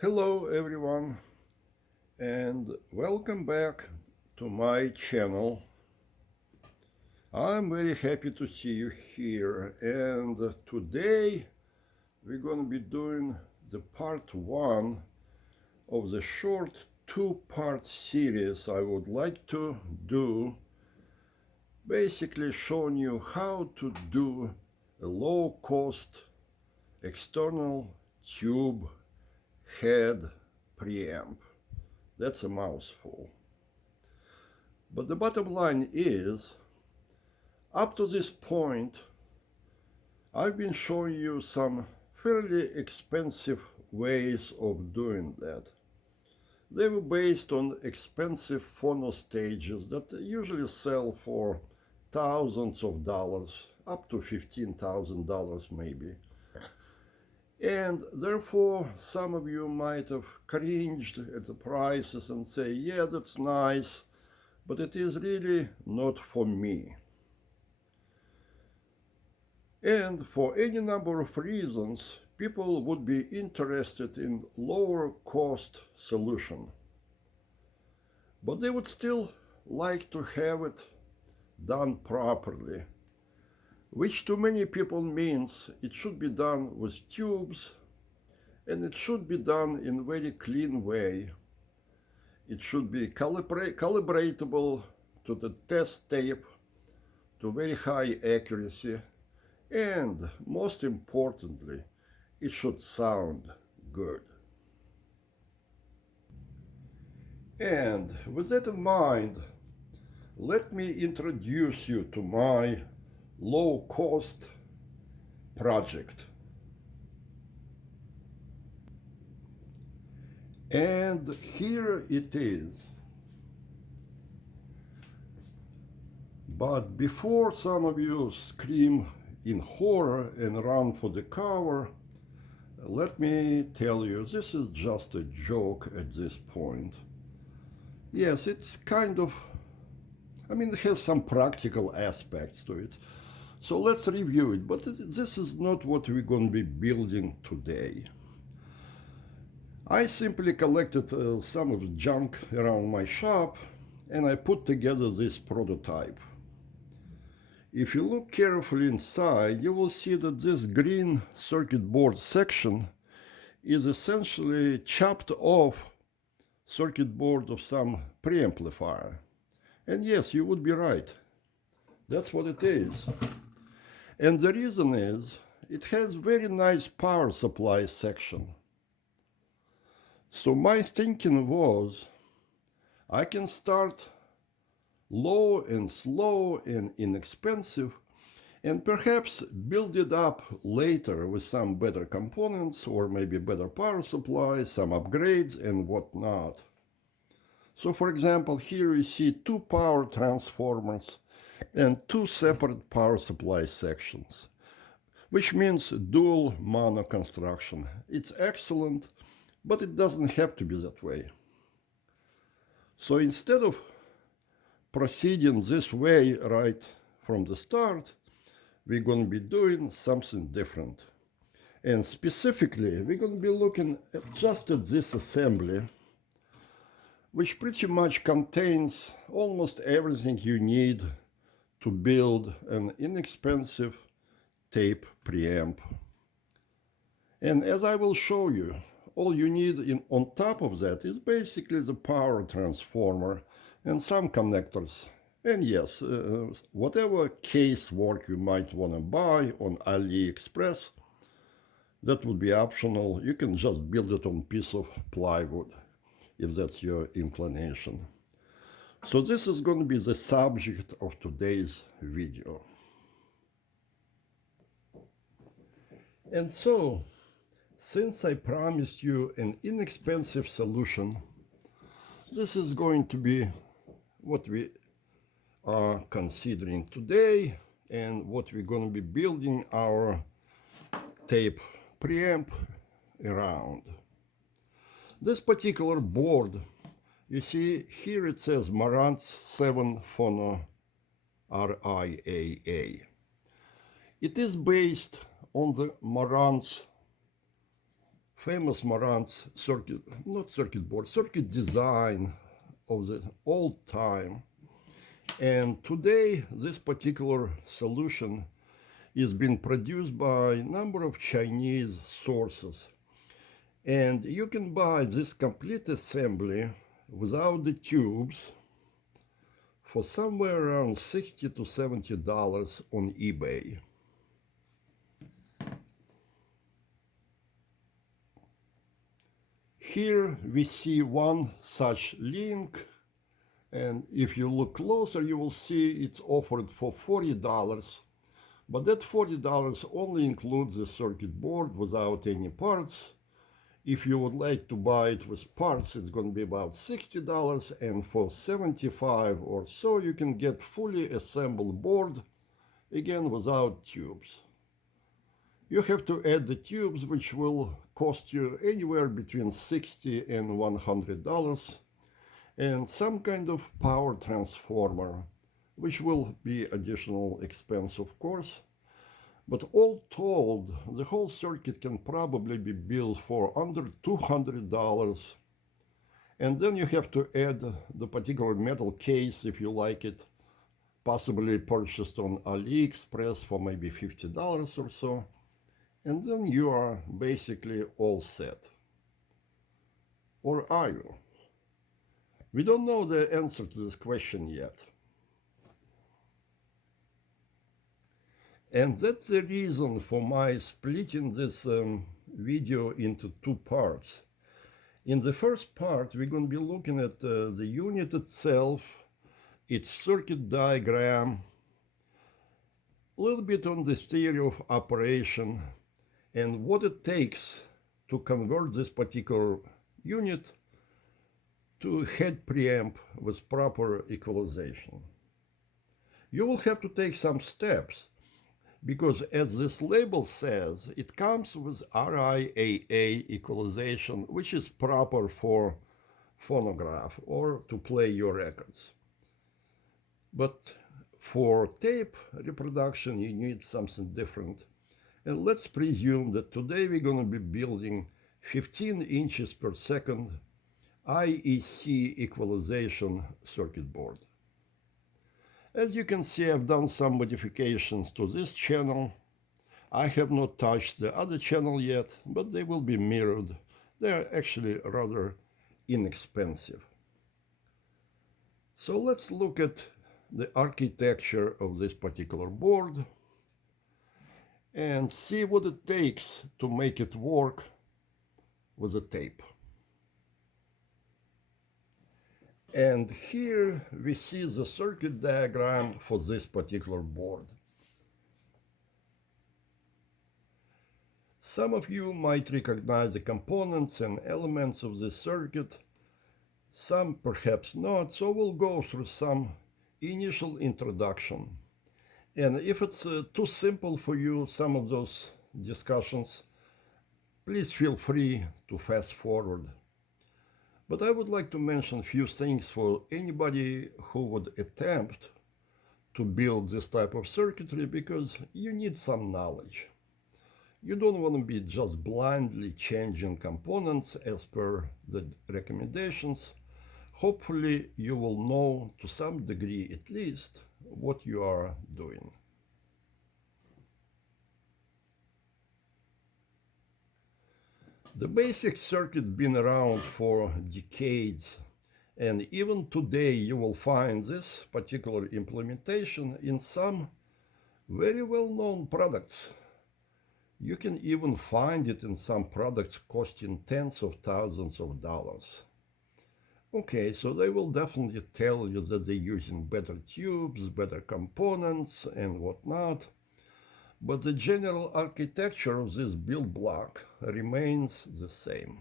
Hello everyone, and welcome back to my channel. I'm very happy to see you here, and today we're going to be doing the part 1 of the short 2-part series I would like to do, basically showing you how to do a low-cost external tube head preamp. That's a mouthful. But the bottom line is, up to this point, I've been showing you some fairly expensive ways of doing that. They were based on expensive phono stages that usually sell for thousands of dollars, up to $15,000 maybe. And therefore, some of you might have cringed at the prices and say, yeah, that's nice, but it is really not for me. And for any number of reasons, people would be interested in lower cost solution. But they would still like to have it done properly, which to many people means it should be done with tubes, and it should be done in a very clean way. It should be calibratable to the test tape to very high accuracy, and most importantly, it should sound good. And with that in mind, let me introduce you to my low-cost project. And here it is. But before some of you scream in horror and run for the cover, let me tell you, this is just a joke at this point. Yes, it's kind of, it has some practical aspects to it. So let's review it, but this is not what we're going to be building today. I simply collected some of the junk around my shop, and I put together this prototype. If you look carefully inside, you will see that this green circuit board section is essentially chopped off circuit board of some preamplifier. And yes, you would be right. That's what it is. And the reason is, it has very nice power supply section. So my thinking was, I can start low and slow and inexpensive, and perhaps build it up later with some better components or maybe better power supply, some upgrades and whatnot. So for example, here you see 2 power transformers and 2 separate power supply sections, which means dual mono construction. It's excellent, but it doesn't have to be that way. So instead of proceeding this way right from the start, we're going to be doing something different. And specifically, we're going to be looking just at this assembly, which pretty much contains almost everything you need to build an inexpensive tape preamp. And as I will show you, all you need on top of that is basically the power transformer and some connectors. And yes, whatever case work you might want to buy on AliExpress, That would be optional. You can just build it on a piece of plywood if that's your inclination. So this is going to be the subject of today's video. And so, since I promised you an inexpensive solution, this is going to be what we are considering today and what we're going to be building our tape preamp around. This particular board, you see here it says Marantz 7 Phono RIAA. It is based on the Marantz, famous Marantz circuit, not circuit board, circuit design of the old time. And today this particular solution is being produced by a number of Chinese sources. And you can buy this complete assembly without the tubes for somewhere around $60 to $70 on eBay. Here we see one such link, and if you look closer you will see it's offered for $40, but that $40 only includes the circuit board without any parts. If you would like to buy it with parts, it's going to be about $60, and for $75 or so you can get fully assembled board, again without tubes. You have to add the tubes, which will cost you anywhere between $60 and $100, and some kind of power transformer, which will be additional expense, of course. But all told, the whole circuit can probably be built for under $200. And then you have to add the particular metal case if you like it, possibly purchased on AliExpress for maybe $50 or so. And then you are basically all set. Or are you? We don't know the answer to this question yet. And that's the reason for my splitting this video into two parts. In the first part, we're going to be looking at the unit itself, its circuit diagram, a little bit on the theory of operation, and what it takes to convert this particular unit to head preamp with proper equalization. You will have to take some steps, because as this label says, it comes with RIAA equalization, which is proper for phonograph or to play your records. But for tape reproduction, you need something different. And let's presume that today we're going to be building 15 inches per second IEC equalization circuit board. As you can see, I've done some modifications to this channel. I have not touched the other channel yet, but they will be mirrored. They are actually rather inexpensive. So let's look at the architecture of this particular board and see what it takes to make it work with the tape. And here we see the circuit diagram for this particular board. Some of you might recognize the components and elements of this circuit, some perhaps not, so we'll go through some initial introduction. And if it's too simple for you, some of those discussions, please feel free to fast forward. But I would like to mention a few things for anybody who would attempt to build this type of circuitry, because you need some knowledge. You don't want to be just blindly changing components as per the recommendations. Hopefully you will know to some degree at least what you are doing. The basic circuit been around for decades, and even today you will find this particular implementation in some very well-known products. You can even find it in some products costing tens of thousands of dollars. Okay, so they will definitely tell you that they're using better tubes, better components, and whatnot. But the general architecture of this build block remains the same.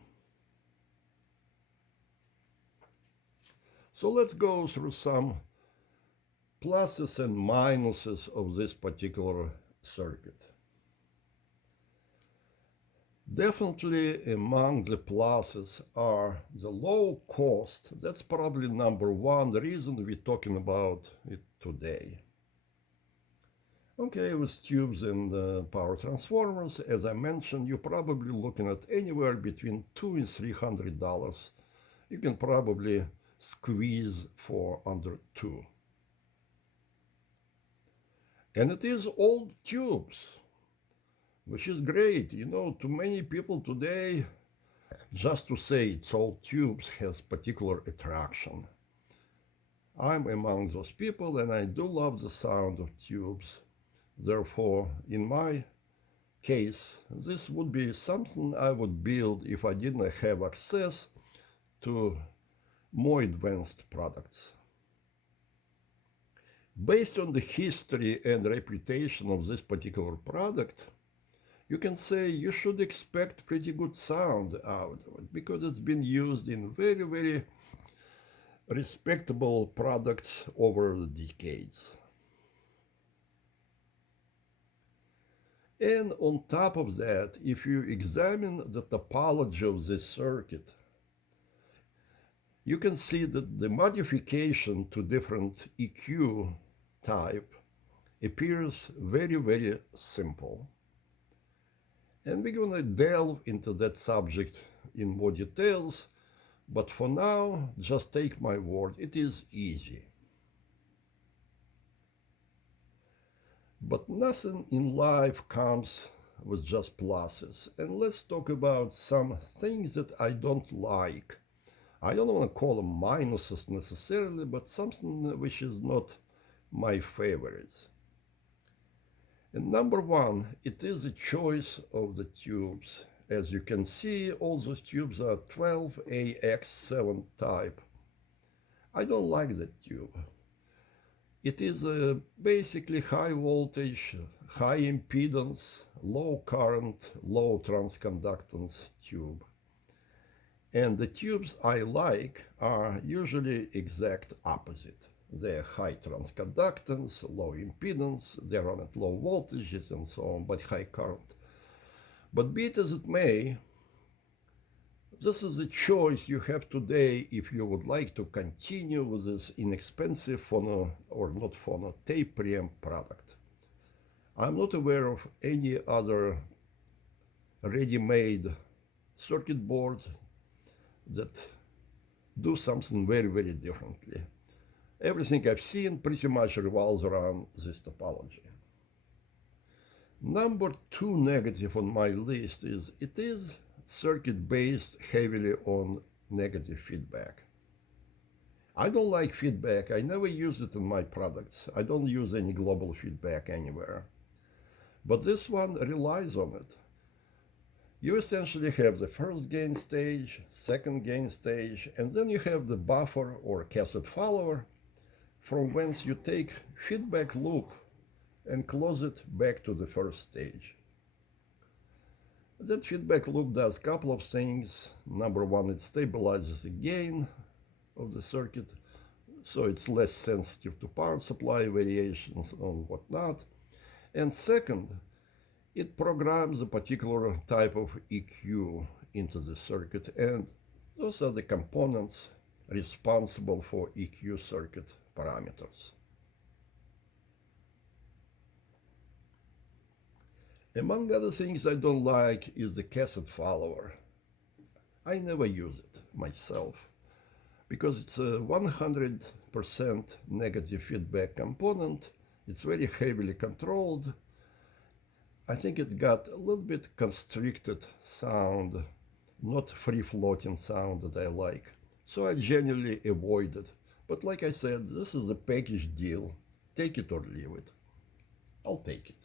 So let's go through some pluses and minuses of this particular circuit. Definitely among the pluses are the low cost. That's probably number one reason we're talking about it today. Okay, with tubes and power transformers, as I mentioned, you're probably looking at anywhere between $200 and $300. You can probably squeeze for under $2. And it is old tubes, which is great. You know, to many people today, just to say it's old tubes has particular attraction. I'm among those people, and I do love the sound of tubes. Therefore, in my case, this would be something I would build if I didn't have access to more advanced products. Based on the history and reputation of this particular product, you can say you should expect pretty good sound out of it because it's been used in very, very respectable products over the decades. And on top of that, if you examine the topology of this circuit, you can see that the modification to different EQ type appears very, very simple. And we're going to delve into that subject in more details, but for now, just take my word, it is easy. But nothing in life comes with just pluses. And let's talk about some things that I don't like. I don't want to call them minuses necessarily, but something which is not my favorites. And number one, it is the choice of the tubes. As you can see, all those tubes are 12AX7 type. I don't like that tube. It is basically high voltage, high impedance, low current, low transconductance tube. And the tubes I like are usually exact opposite. They're high transconductance, low impedance, they run at low voltages and so on, but high current. But be it as it may, this is the choice you have today if you would like to continue with this inexpensive phono, or not phono, tape preamp product. I'm not aware of any other ready-made circuit boards that do something very, very differently. Everything I've seen pretty much revolves around this topology. Number two negative on my list is it is circuit based heavily on negative feedback. I don't like feedback. I never use it in my products. I don't use any global feedback anywhere. But this one relies on it. You essentially have the first gain stage, second gain stage, and then you have the buffer or cassette follower from whence you take feedback loop and close it back to the first stage. That feedback loop does a couple of things. Number one, it stabilizes the gain of the circuit, so it's less sensitive to power supply variations and whatnot. And second, it programs a particular type of EQ into the circuit, and those are the components responsible for EQ circuit parameters. Among other things I don't like is the cassette follower. I never use it myself because it's a 100% negative feedback component. It's very heavily controlled. I think it got a little bit constricted sound, not free-floating sound that I like. So I generally avoid it. But like I said, this is a package deal. Take it or leave it. I'll take it.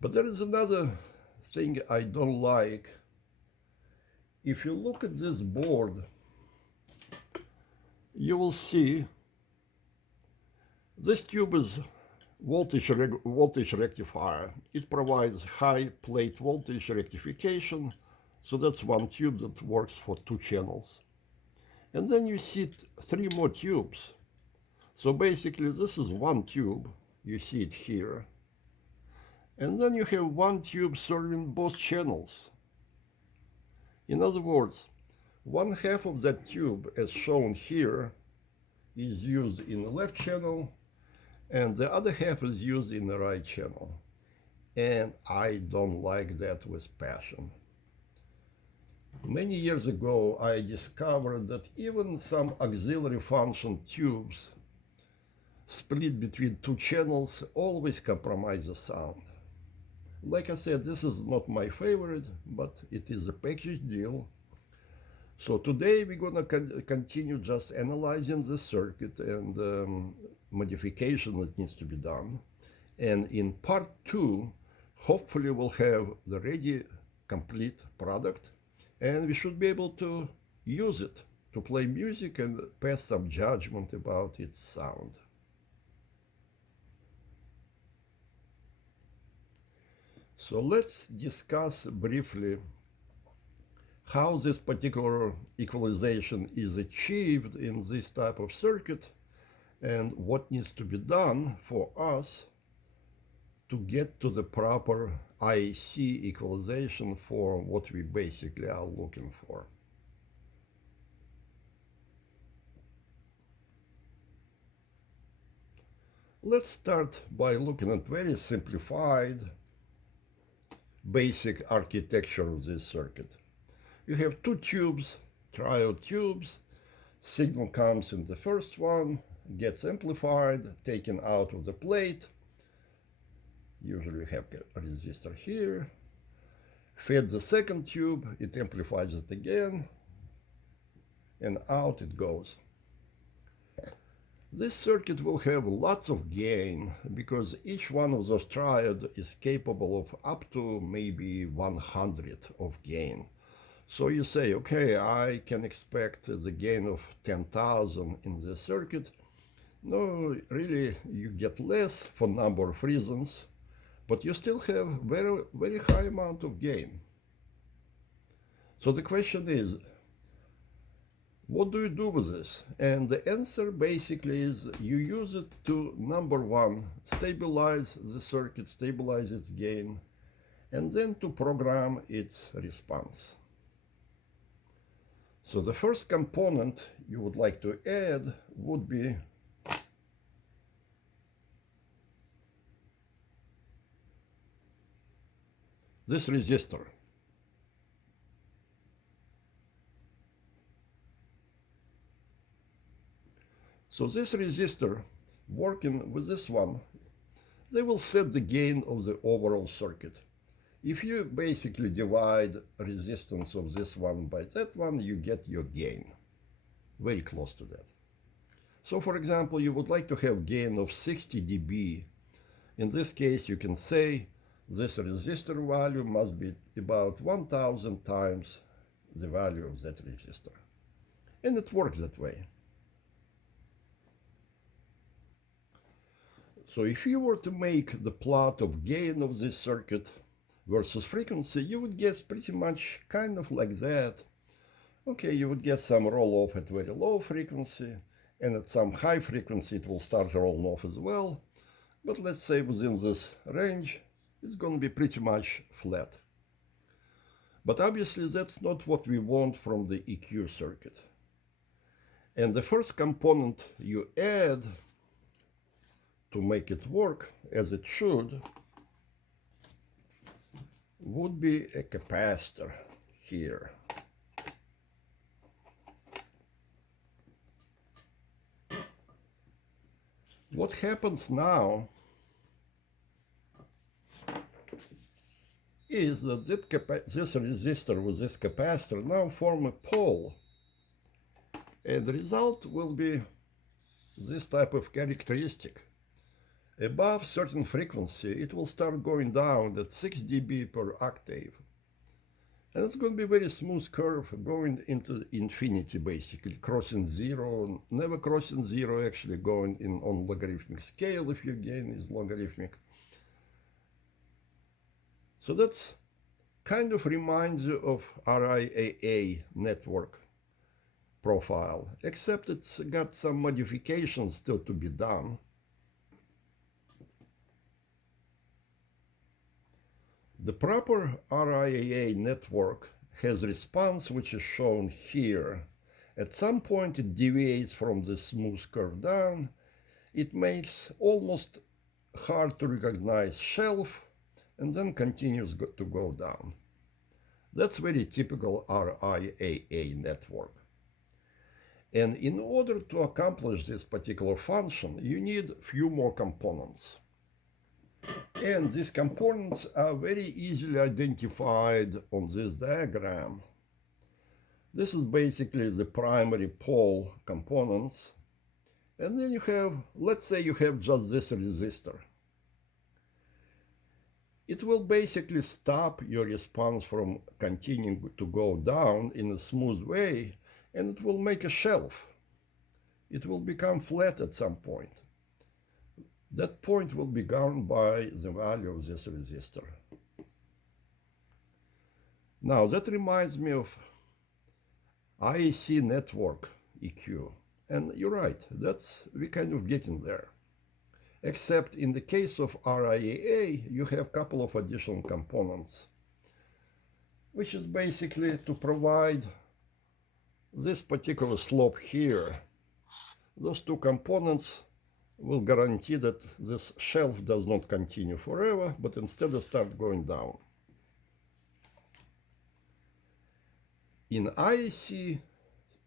But there is another thing I don't like. If you look at this board, you will see this tube is voltage rectifier. It provides high plate voltage rectification, so that's one tube that works for 2 channels. And then you see 3 more tubes. So basically this is one tube, you see it here. And then you have one tube serving both channels. In other words, 1/2 of that tube, as shown here, is used in the left channel, and the other half is used in the right channel. And I don't like that with passion. Many years ago, I discovered that even some auxiliary function tubes split between 2 channels always compromise the sound. Like I said, this is not my favorite, but it is a package deal. So today we're going to continue just analyzing the circuit and modification that needs to be done. And in part 2, hopefully we'll have the ready, complete product, and we should be able to use it to play music and pass some judgment about its sound. So let's discuss briefly how this particular equalization is achieved in this type of circuit and what needs to be done for us to get to the proper IC equalization for what we basically are looking for. Let's start by looking at very simplified basic architecture of this circuit. You have 2 tubes, triode tubes. Signal comes in the first one, gets amplified, taken out of the plate. Usually we have a resistor here. Fed the second tube, it amplifies it again, and out it goes. This circuit will have lots of gain because each one of those triad is capable of up to maybe 100 of gain. So you say, okay, I can expect the gain of 10,000 in this circuit. No, really, you get less for a number of reasons, but you still have very, very high amount of gain. So the question is, what do you do with this? And the answer basically is you use it to, number one, stabilize the circuit, stabilize its gain, and then to program its response. So the first component you would like to add would be this resistor. So this resistor, working with this one, they will set the gain of the overall circuit. If you basically divide resistance of this one by that one, you get your gain. Very close to that. So for example, you would like to have gain of 60 dB. In this case, you can say this resistor value must be about 1,000 times the value of that resistor. And it works that way. So if you were to make the plot of gain of this circuit versus frequency, you would guess pretty much kind of like that. Okay, you would get some roll-off at very low frequency, and at some high frequency it will start rolling off as well. But let's say within this range, it's going to be pretty much flat. But obviously that's not what we want from the EQ circuit. And the first component you add to make it work as it should would be a capacitor here. What happens now is that this resistor with this capacitor now form a pole, and the result will be this type of characteristic. Above certain frequency, it will start going down at 6 dB per octave. And it's going to be a very smooth curve going into infinity, basically, crossing zero, never crossing zero, actually going in on logarithmic scale if your gain is logarithmic. So that's kind of reminds you of RIAA network profile, except it's got some modifications still to be done. The proper RIAA network has response which is shown here. At some point it deviates from the smooth curve down. It makes almost hard to recognize shelf and then continues to go down. That's very typical RIAA network. And in order to accomplish this particular function, you need few more components. And these components are very easily identified on this diagram. This is basically the primary pole components. And then you have, let's say you have just this resistor. It will basically stop your response from continuing to go down in a smooth way, and it will make a shelf. It will become flat at some point. That point will be governed by the value of this resistor. Now that reminds me of IEC network EQ. And you're right, we're kind of getting there. Except in the case of RIAA, you have a couple of additional components, which is basically to provide this particular slope here. Those two components will guarantee that this shelf does not continue forever, but instead it starts going down. In IEC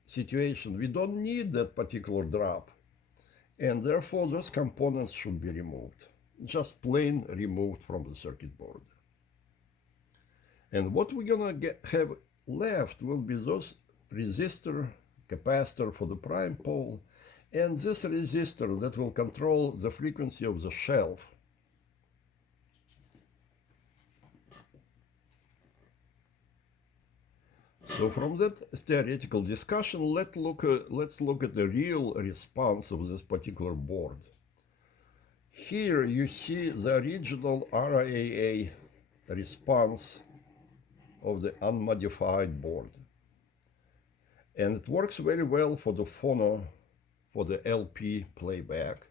situation, we don't need that particular drop, and therefore those components should be removed, just plain removed from the circuit board. And what we're gonna have left will be those resistor, capacitor for the prime pole, and this resistor that will control the frequency of the shelf. So from that theoretical discussion, let's look at the real response of this particular board. Here you see the original RIAA response of the unmodified board. And it works very well for the phono, for the LP playback.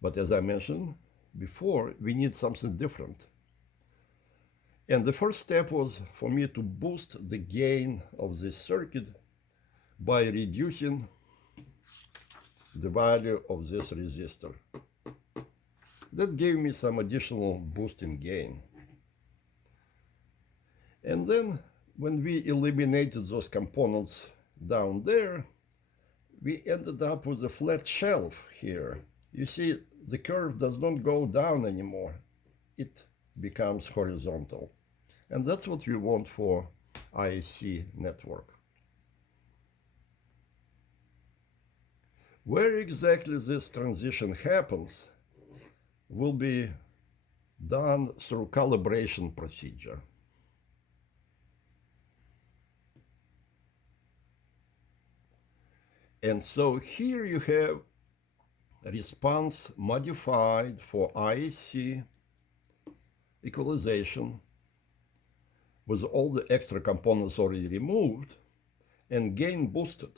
But as I mentioned before, we need something different. And the first step was for me to boost the gain of this circuit by reducing the value of this resistor. That gave me some additional boost in gain. And then when we eliminated those components down there, we ended up with a flat shelf here. You see, the curve does not go down anymore. It becomes horizontal. And that's what we want for IEC network. Where exactly this transition happens will be done through calibration procedure. And so here you have a response modified for IEC equalization with all the extra components already removed and gain boosted.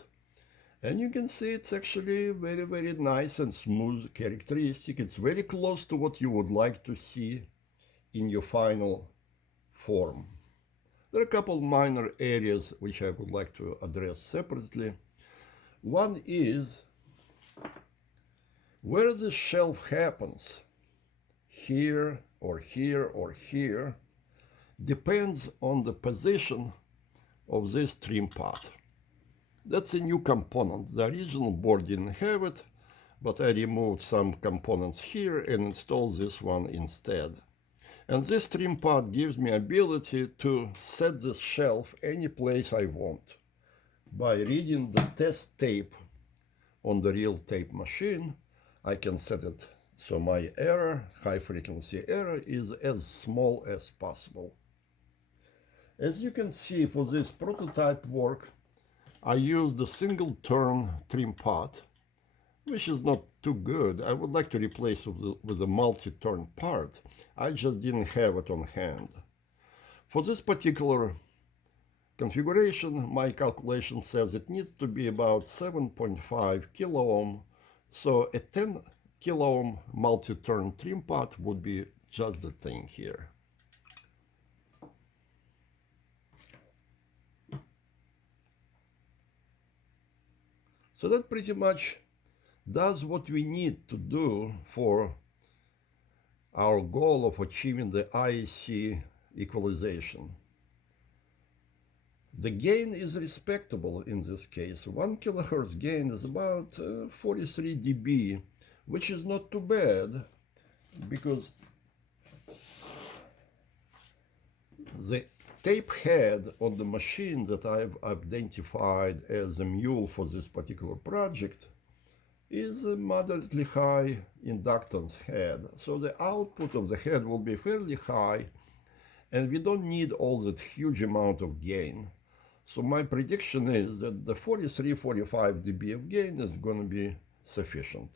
And you can see it's actually very, very nice and smooth characteristic. It's very close to what you would like to see in your final form. There are a couple minor areas which I would like to address separately. One is where the shelf happens, here or here or here, depends on the position of this trim pot. That's a new component. The original board didn't have it, but I removed some components here and installed this one instead. And this trim pot gives me ability to set this shelf any place I want by reading the test tape on the real tape machine. I can set it So my error, high frequency error, is as small as possible. As you can see, for this prototype work, I used a single turn trim pot, which is not too good. I would like to replace it with a multi-turn part. I just didn't have it on hand. For this particular configuration, my calculation says it needs to be about 7.5 kilo ohm, so a 10 kilo ohm multi-turn trim pot would be just the thing here. So that pretty much does what we need to do for our goal of achieving the IEC equalization. The gain is respectable in this case. 1 kilohertz gain is about 43 dB, which is not too bad because the tape head on the machine that I've identified as a mule for this particular project is a moderately high inductance head. So the output of the head will be fairly high, and we don't need all that huge amount of gain. So my prediction is that the 43-45 dB of gain is going to be sufficient.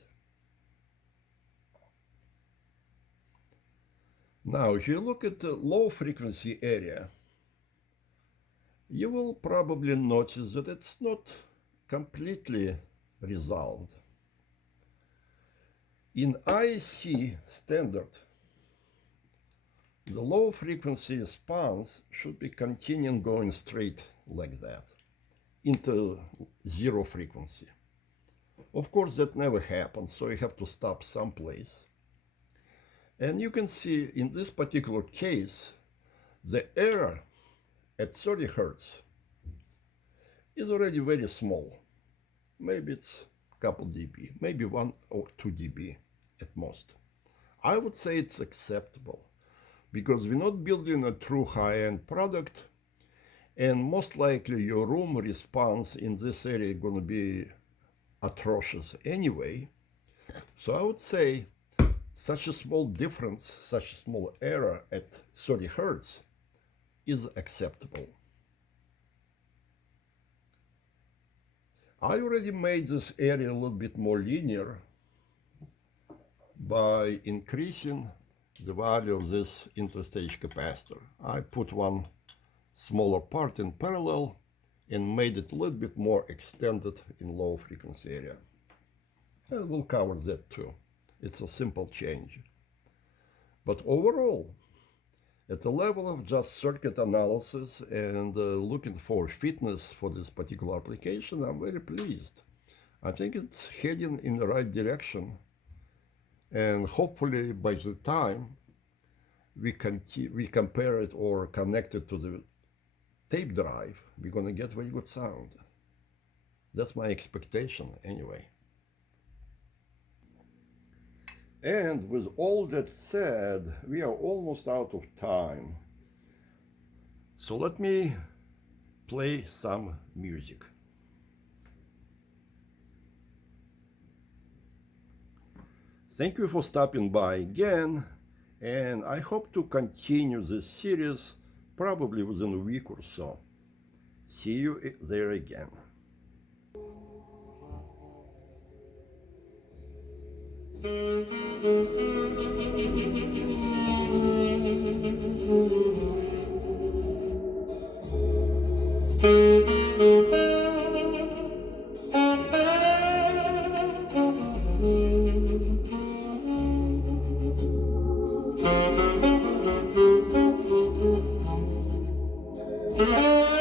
Now, if you look at the low frequency area, you will probably notice that it's not completely resolved. In IEC standard, the low frequency response should be continuing going straight like that into zero frequency. Of course, that never happens, so you have to stop someplace. And you can see in this particular case, the error at 30 Hertz is already very small. Maybe it's a couple dB, maybe 1 or 2 dB at most. I would say it's acceptable because we're not building a true high-end product, and most likely your room response in this area is going to be atrocious anyway. So I would say such a small difference, such a small error at 30 Hertz is acceptable. I already made this area a little bit more linear by increasing the value of this interstage capacitor. I put one smaller part in parallel and made it a little bit more extended in low frequency area. And we'll cover that too. It's a simple change. But overall, at the level of just circuit analysis and looking for fitness for this particular application, I'm very pleased. I think it's heading in the right direction. And hopefully by the time we compare it or connect it to the tape drive, we're going to get very good sound. That's my expectation anyway. And with all that said, we are almost out of time. So let me play some music. Thank you for stopping by again, and I hope to continue this series probably within a week or so. See you there again. Thank you.